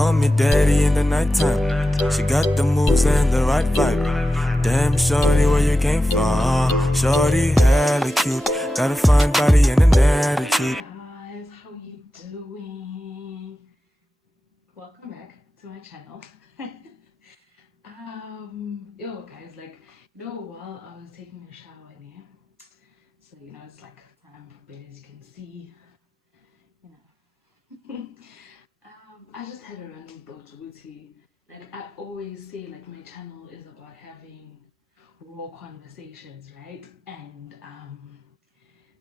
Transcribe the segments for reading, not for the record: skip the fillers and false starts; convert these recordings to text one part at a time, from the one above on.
call me daddy in the nighttime. She got the moves and the right vibe. Damn shorty, where you came from? Shorty hella cute, got a fine body and an attitude. Guys, how you doing? Welcome back to my channel. Yo guys, like, while I was taking a shower in here, so it's like time for bed, as you can see, you know. I just had a random thought, Wuti. Like, I always say, like, my channel is about having raw conversations, right? And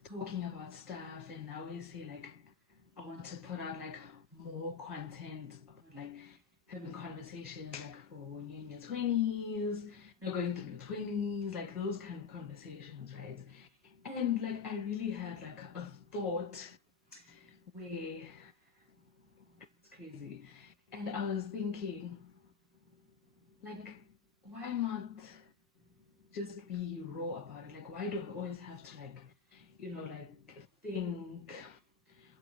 talking about stuff, and I always say, like, I want to put out like more content about like having conversations like for when you're in your 20s, going through your 20s, like those kind of conversations, right? And like I really had like a thought where it's crazy. And I was thinking, like, why not just be raw about it? Like, why do I always have to like, like think,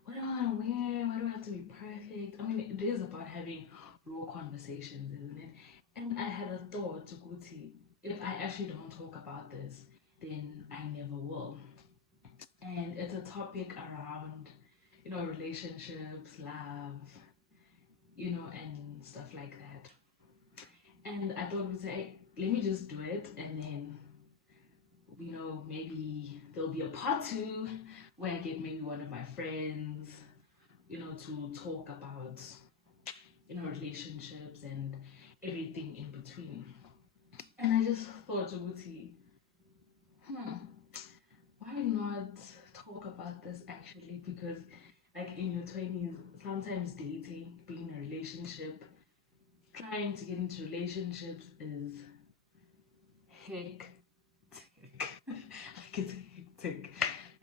what do I want to wear? Why do I have to be perfect? I mean, it is about having raw conversations, isn't it? And I had a thought, Guti, if I actually don't talk about this, then I never will. And it's a topic around, relationships, love, and stuff like that. And I thought we'd say, let me just do it, and then, maybe there'll be a part two where I get maybe one of my friends, to talk about, relationships and everything in between. And I just thought, Jabuti, why not talk about this actually? Because, like, in your 20s, sometimes dating, being in a relationship, trying to get into relationships is hectic. Like, it's hectic.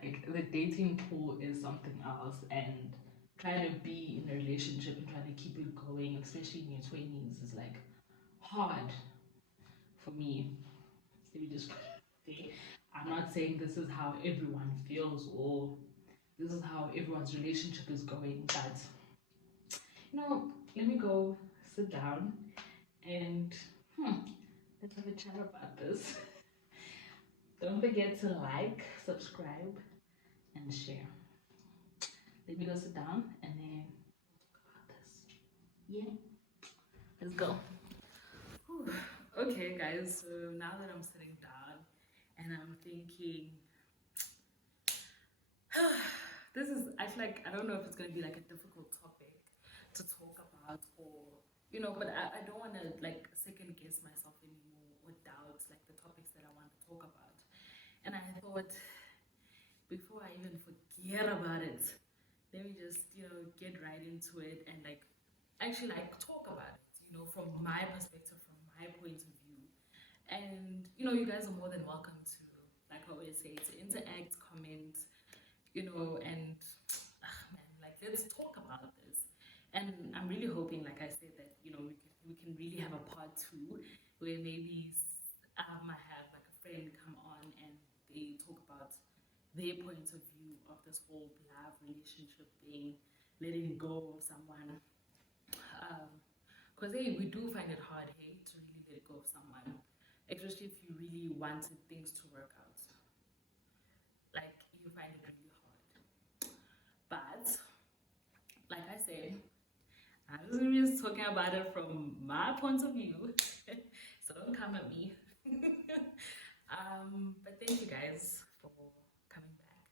Like, the dating pool is something else, and trying to be in a relationship and trying to keep it going, especially in your 20s, is like hard for me. Let me just say, I'm not saying this is how everyone feels or this is how everyone's relationship is going, but let me go sit down and let's have a chat about this. Don't forget to like, subscribe, and share. Let me go sit down and then we'll talk about this. Yeah, let's go. Whew. Okay, guys, so now that I'm sitting down and I'm thinking, this is, I feel like, I don't know if it's going to be like a difficult topic to talk about, or, but I don't want to like second guess myself anymore or doubt like the topics that I want to talk about. And I thought, before I even forget about it, let me just, get right into it and like actually like talk about it, from my perspective, from my point of view. And, you guys are more than welcome to, like I always say, to interact, comment, and man, like let's talk about this. And I'm really hoping, like I said, that we can really have a part two where maybe I have like a friend come on and they talk about their point of view of this whole love relationship thing, letting go of someone. Because hey, we do find it hard, hey, to really let go of someone, especially if you really wanted things to work out. Like you find it really hard. But like I said, I'm just talking about it from my point of view, so don't come at me. But thank you guys for coming back.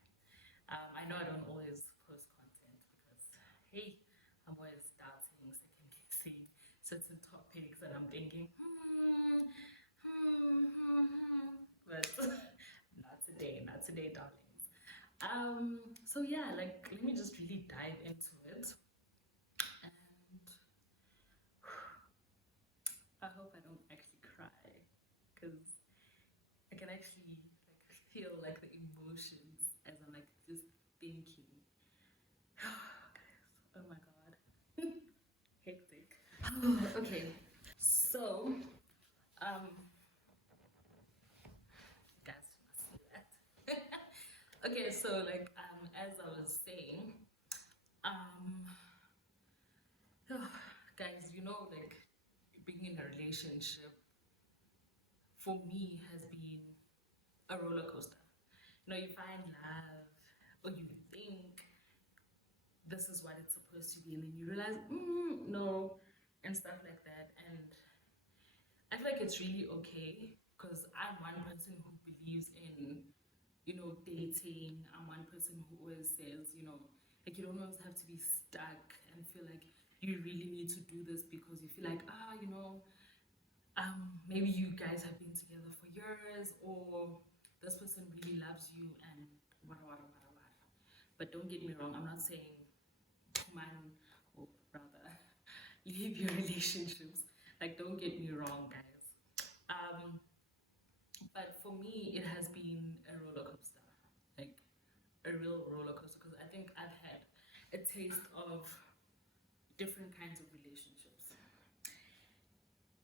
I know I don't always post content because, hey, I'm always doubting, second guessing certain topics that I'm thinking, but not today, darlings. So yeah, like let me just really dive into it. And I hope I don't actually cry because I can actually like feel like the emotions as I'm like just thinking. Guys, oh my god, hectic. Okay, so guys, must see that. Okay, so like as I was saying, oh, guys, like being in a relationship for me has been a roller coaster. You find love, or you think this is what it's supposed to be, and then you realize, no, and stuff like that. And I feel like it's really okay because I'm one person who believes in, dating. I'm one person who always says, like you don't always have to be stuck and feel like you really need to do this because you feel like, maybe you guys have been together for years, or this person really loves you and whatever. But don't get me wrong, I'm not saying man, or rather, leave your relationships. Like, don't get me wrong, guys. But for me, it has been a roller coaster, like a real roller coaster, because I think I've had a taste of different kinds of relationships.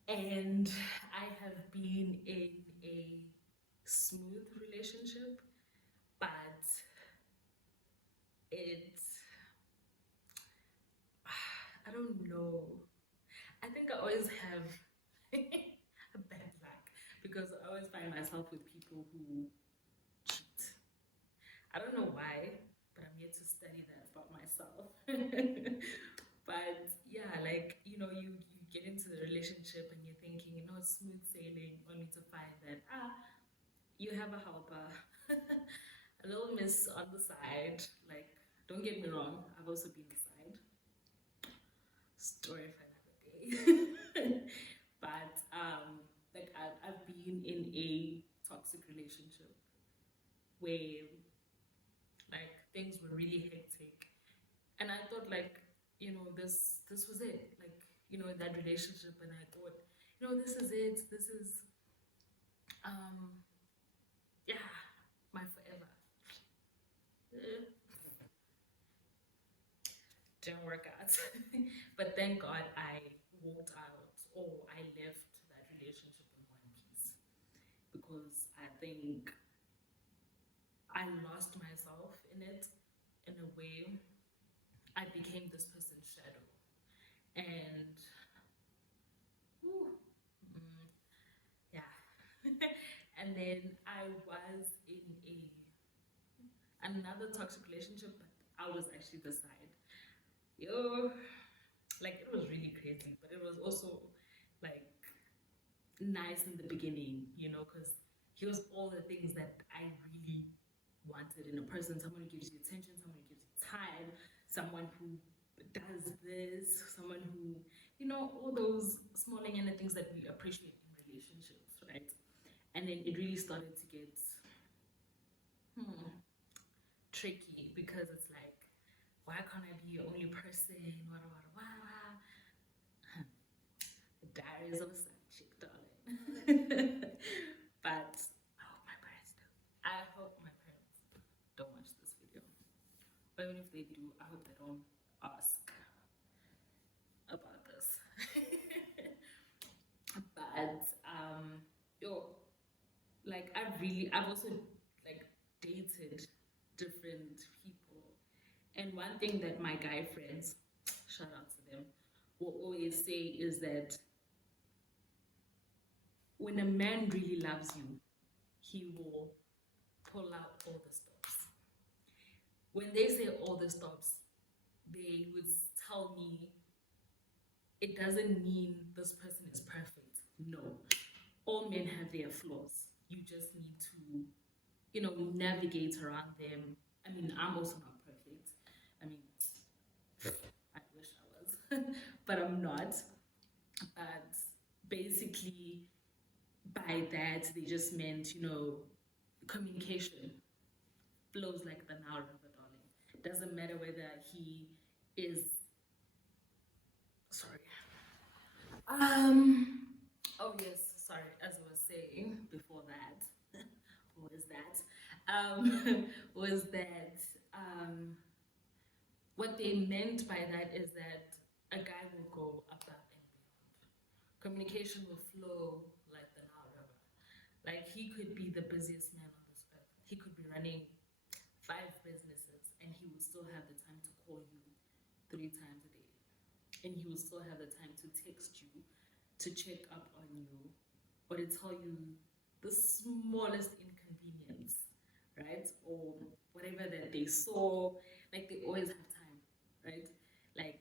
And I have been in a smooth relationship, but I don't know. I think I always have a bad luck because I always find myself with people who cheat. I don't know why, but I'm yet to study that about myself. But yeah, like, you get into the relationship and you're thinking, it's smooth sailing, only to find that, you have a helper, a little miss on the side. Like, don't get me wrong, I've also been beside. Story for another day. But like I've been in a toxic relationship where like things were really hectic, and I thought like this was it, like in that relationship, and I thought this is it, this is yeah, my forever. Didn't work out. But thank God I walked out, or I left that relationship in one piece, because I think I lost myself in it. In a way, I became this person's shadow, and yeah. And then I was in another toxic relationship, but I was actually the side. Like it was really crazy, but it was also like nice in the beginning, because he was all the things that I really wanted in a person: someone who gives you attention, someone who gives you time, someone who does this, someone who, all those small and things that we appreciate in relationships, right? And then it really started to get tricky, because it's like, why can't I be your only person? The diaries of a side chick, darling. But I hope my parents don't watch this video. But even if they do, I hope they don't ask about this. But like I've also like dated different people, and one thing that my guy friends, shout out to them, will always say is that when a man really loves you, he will pull out all the stops. When they say all the stops, they would tell me it doesn't mean this person is perfect. No, all men have their flaws. You just need to, navigate around them. I mean, I'm also not perfect. I mean, I wish I was, but I'm not. But basically, by that, they just meant, communication flows like the Nile River, darling. It doesn't matter whether he is, sorry. Oh yes, sorry. As I was saying before that, what was that? Was that what they meant by that is that a guy will go above and beyond. Communication will flow like the Nile River. Like he could be the busiest man on this earth. He could be running 5 businesses, and he would still have the time to call you 3 times a day. and he will still have the time to text you, to check up on you, or to tell you the smallest inconvenience, right? Or whatever that they saw. Like, they always have time, right? Like,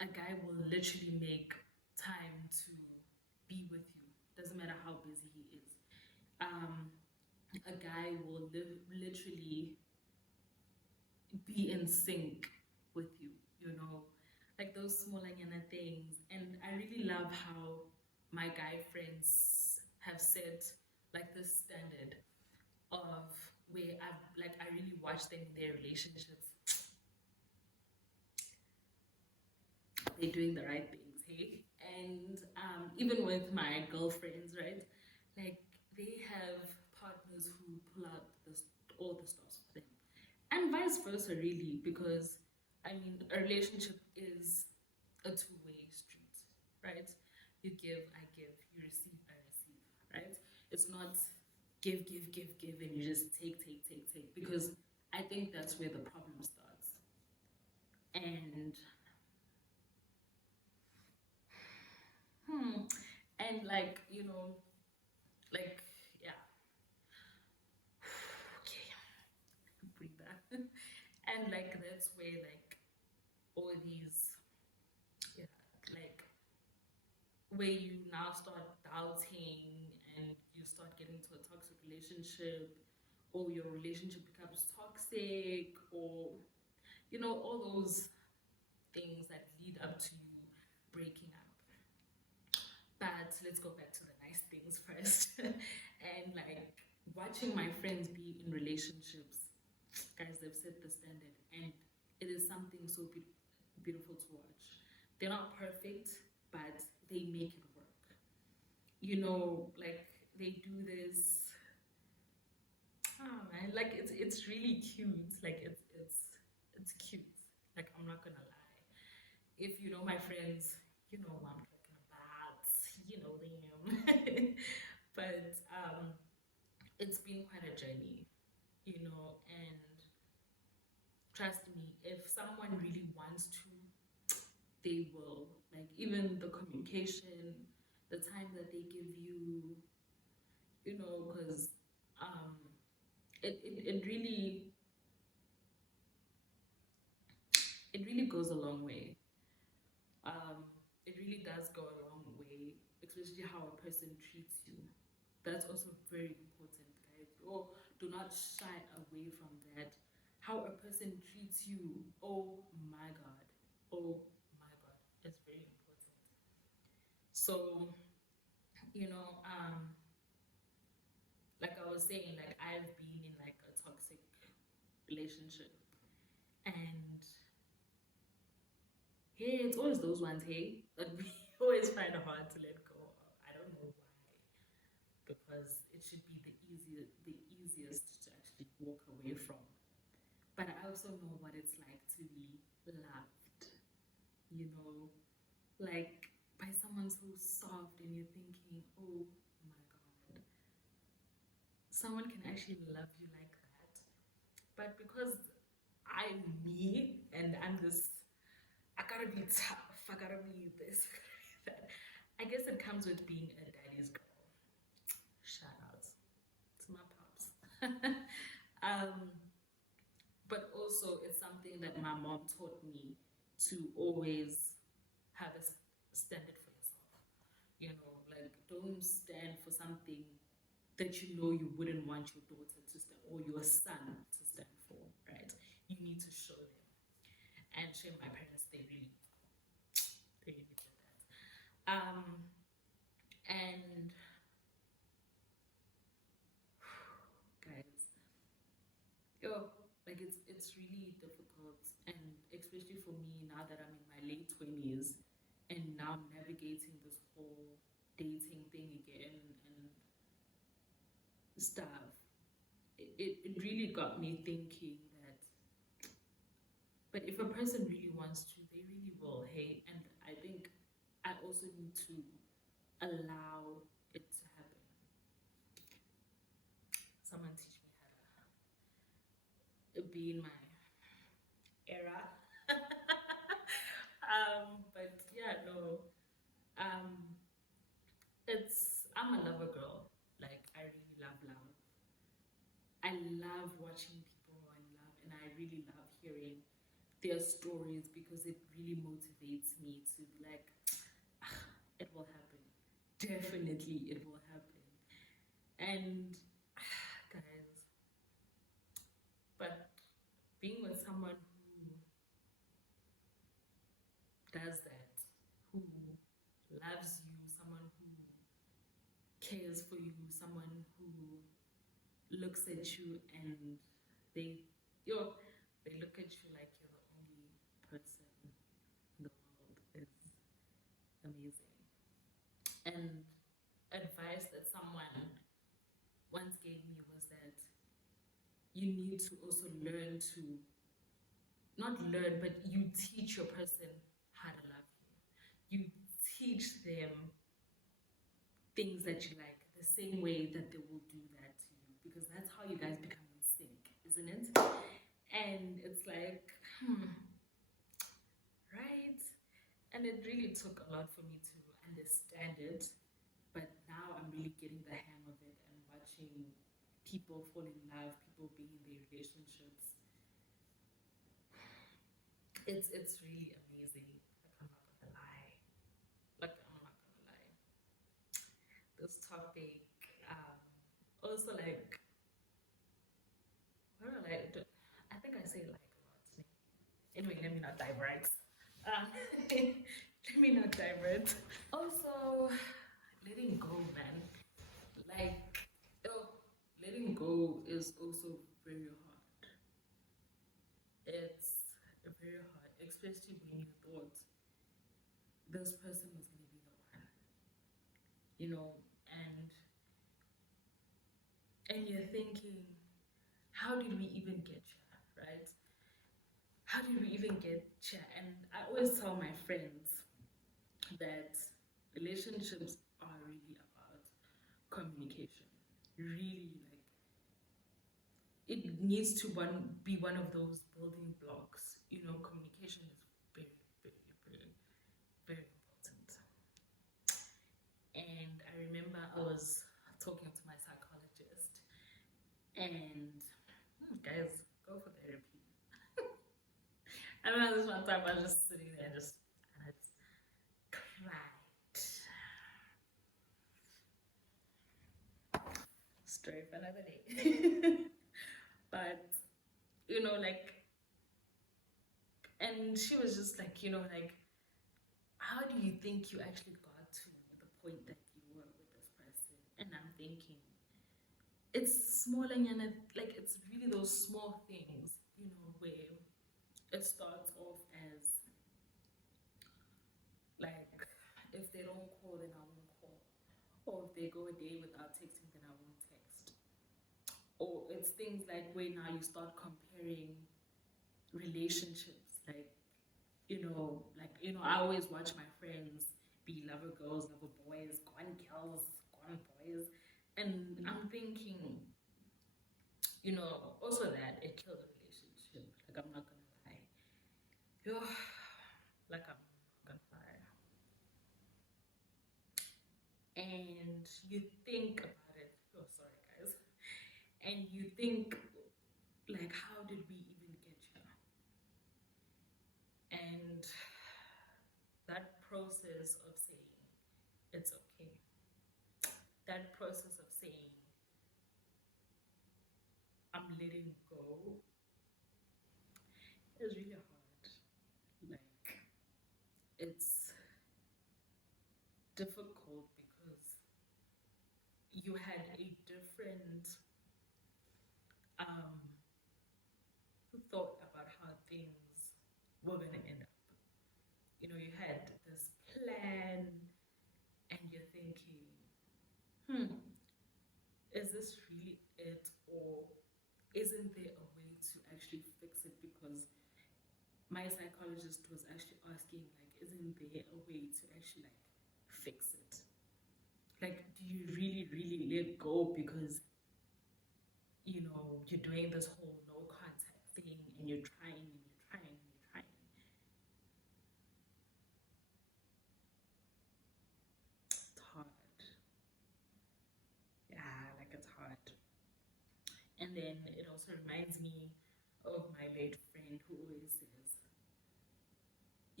a guy will literally make time to be with you. Doesn't matter how busy he is. A guy will literally be in sync with you, you know, like those small things. And I really love how my guy friends have set like this standard of where I really watch them in their relationships. They're doing the right things, hey? And even with my girlfriends, right? Like, they have partners who pull out all the stops for them. And vice versa, really, because I mean, a relationship is a two-way street, right? You give, I give, you receive, I receive, right? It's not give, give, give, give, and you just take, take, take, take, because I think that's where the problem starts. And and like, you know, like, yeah, okay, breathe that. And like, that's where like all these, yeah, like, where you now start doubting and you start getting into a toxic relationship, or your relationship becomes toxic, or you know, all those things that lead up to you breaking up. But let's go back to the nice things first. And like, watching my friends be in relationships, guys, they've set the standard, and it is something so beautiful to watch. They're not perfect, but they make it work. You know, like, they do this. Oh man, like, it's really cute. Like, it's cute. Like, I'm not gonna lie. If you know my friends, you know what I'm talking about. You know them. But it's been quite a journey, you know, and trust me, if someone really wants to, they will. Like, even the communication, the time that they give you, you know, because um, it really goes a long way. It really does go a long way, especially how a person treats you. That's also very important, guys. Oh, do not shy away from that. How a person treats you, oh my God. Oh my God. It's very important. So, you know, like I was saying, like, I've been in like a toxic relationship. And hey, it's always those ones, hey, that we always find it hard to let go of. I don't know why. Because it should be the easiest to actually walk away from. But I also know what it's like to be loved, you know, like, by someone so soft, and you're thinking, oh my God, someone can actually love you like that. But because I'm me, and I'm this, I gotta be tough, I gotta be this, I gotta be that. I guess it comes with being a daddy's girl. Shout out to my pops. But also, it's something that my mom taught me, to always have a standard for yourself. You know, like, don't stand for something that you know you wouldn't want your daughter to stand, or your son to stand for, right? You need to show them. And shame my parents, they really did that. And guys, yo, like, it's really difficult, and especially for me now that I'm in my late 20s, and now I'm navigating this whole dating thing again and stuff. It really got me thinking that, but if a person really wants to, they really will, hey. And I think I also need to allow it to happen. Someone teach me how to be in my era. Um, I'm a lover girl. Like I really love love. I love watching people who are in love, and I really love hearing their stories because it really motivates me to be like, "Ah, it will happen. Definitely, it will happen." And guys, but being with someone who does that, who loves you, someone who cares for you, someone who looks at you and they yo they look at you like you're the only person in the world is amazing. And advice that someone once gave me was that you need to also learn to not learn, but you teach your person how to love you. You teach them things that you like the same way that they will do that to you because that's how you guys become in sync, isn't it? And it's like, right? And it really took a lot for me to understand it, but now I'm really getting the hang of it and watching people fall in love, people being in their relationships. It's really amazing. Like I'm not gonna lie. Like I'm not gonna lie. This topic, also like what do I do? I think I say like a lot. Anyway, let me not divert. Let me not divert. Also, letting go, man. Like, oh, letting go is also very hard. It's very hard, especially when you thought this person was going to be the one, you know, and you're thinking, how did we even get here, right? How did we even get here? And I always tell my friends that relationships are really about communication. Really, like it needs to be one of those building blocks. You know, communication is very, very, very, very important. And I remember I was talking to my psychologist, and guys, go for therapy. I remember this one time I was just sitting there and I just cried. Story for another day. But you know, like, and she was just like, you know, like, how do you think you actually got to the point that you were with this person? And I'm thinking, it's small and like it's really those small things, you know, where it starts off as like, if they don't call, then I won't call, or if they go a day without texting, then I won't text. Or it's things like where now you start comparing relationships, like I always watch my friends be lover girls, lover boys, gone girls, gone boys, and I'm thinking, you know, also that it kills a relationship. Like I'm not gonna lie, yo, like I'm not gonna lie. And you think about it. Oh, sorry, guys. And you think, like, how did we even get here? And that process of saying it's okay, that process of saying I'm letting go is really hard. Like, it's difficult because you had a different um, thought about how things were going to end up. You know, you had this plan and you're thinking, is this really it, or isn't there a way to actually fix it? Because my psychologist was actually asking, like, isn't there a way to actually like fix it? Like, do you really, really let go because you know you're doing this whole no contact thing and you're trying and you're trying and you're trying, then it also reminds me of my late friend who always says,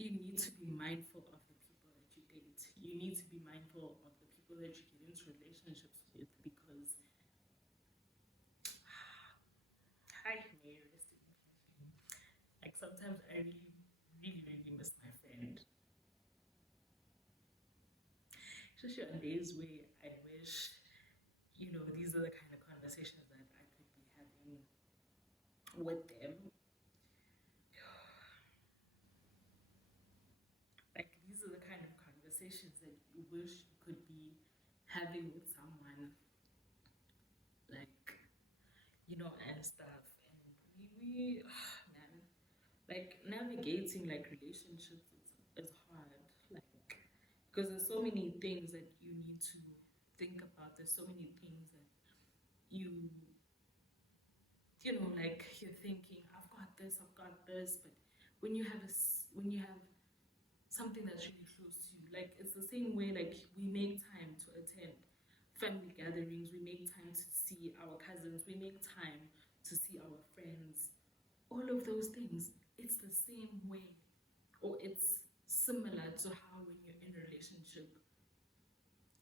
you need to be mindful of the people that you date. You need to be mindful of the people that you get into relationships with, because hi, may you rest in peace. Like sometimes I really, really, really miss my friend. Especially on days where I wish, you know, these are the kind of conversations that I could be having with them. Like these are the kind of conversations that you wish you could be having with someone, like, you know, and stuff. And we man, like navigating like relationships is hard, like, because there's so many things that you need to think about. There's so many things that you know, like you're thinking, I've got this, but when you have something that's really close to you, like it's the same way, like we make time to attend family gatherings, we make time to see our cousins, we make time to see our friends, all of those things. It's the same way, or it's similar to how when you're in a relationship,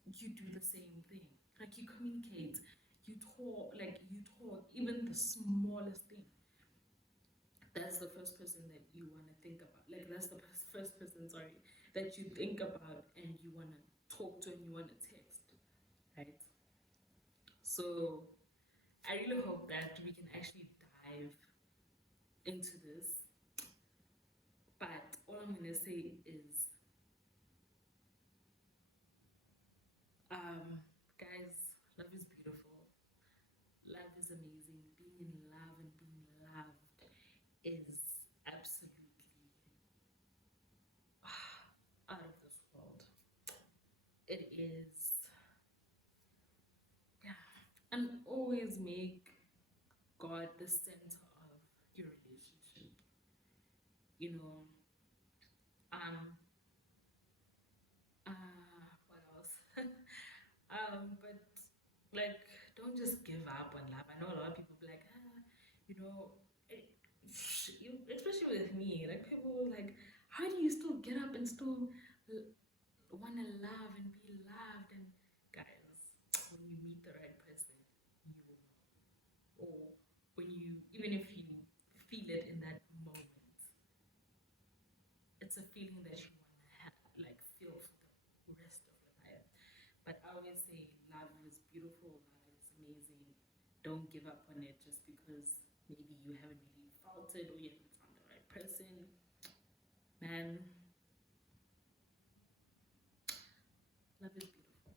you do the same thing. Like you communicate, you talk, even the smallest thing. That's the first person that you want to think about. Like that's the first person, sorry, that you think about and you want to talk to and you want to text, right? So I really hope that we can actually dive into this. But all I'm going to say is, guys, love is beautiful. Love is amazing. Being in love and being loved is absolutely out of this world. It is, yeah. And always make God the center of your relationship. You know, what else? But like, don't just give up on love. I know a lot of people be like, you know, especially with me, like people were like, how do you still get up and still want to love and be loved? And guys, when you meet the right person, you will know. Or when you, even if you feel it in that moment, it's a feeling that you want to have, like feel for the rest of your life. But I always say love is beautiful, love is amazing. Don't give up on it just because maybe you haven't really felt it or you haven't found the right person. Man, love is beautiful.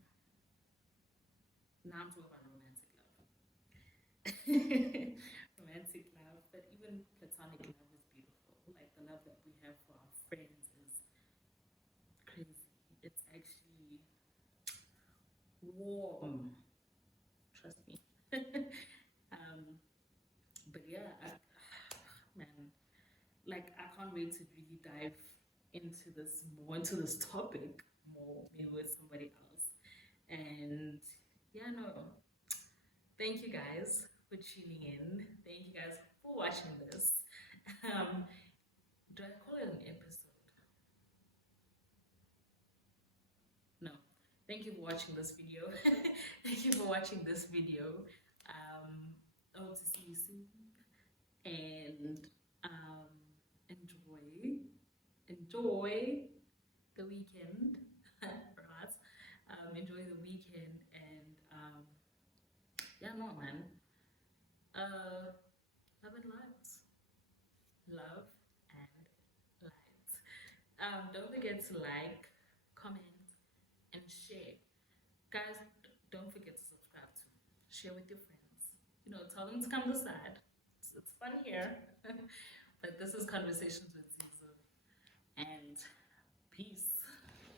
Now I'm talking about romantic love. Romantic love, but even platonic love is beautiful. Like the love that we have for our friends is crazy. It's actually warm. Trust me. But yeah, man, like I can't wait to really dive into this topic more, maybe with somebody else. And yeah, no, thank you guys for tuning in. Thank you guys for watching this. Do I call it an episode? No. Thank you for watching this video. Thank you for watching this video. I hope to see you soon. And enjoy the weekend. Right? Enjoy the weekend and yeah, no man. Love and light. Love and light. Don't forget to like, comment, and share. Guys, don't forget to subscribe too. Share with your friends. You know, tell them to come to side. It's fun here. But this is Conversations with Zizo. And peace.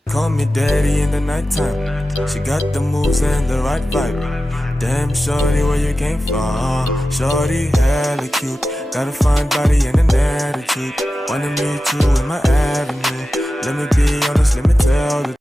Call me daddy in the nighttime. She got the moves and the right vibe. Damn shorty, where you came from? Shorty hella cute. Got a fine body and an attitude. Wanna meet you in my avenue. Let me be honest, let me tell the